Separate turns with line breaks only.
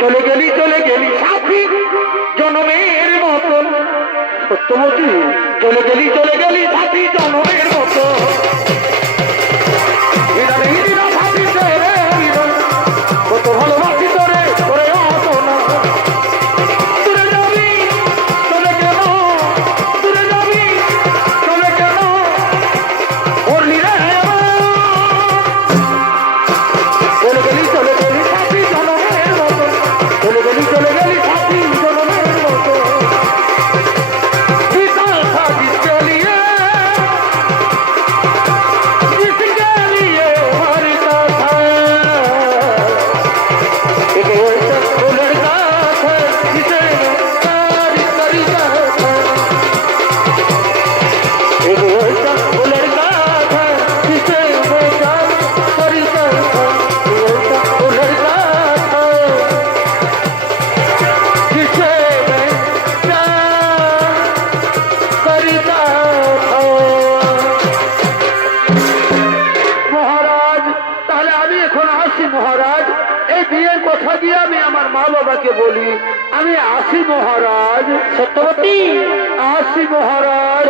চলে গেলি চলে গেলি সাথী জনমের মতন। সত্যমতি, চলে গেলি চলে গেলি সাথী জনমের মতন। ओ लड़का था जिसे আসি মহারাজ এই বিয়ের কথা দিয়ে আমি আমার মা বাবাকে বলি। আমি আসি মহারাজ। সত্যবতী। আসি মহারাজ।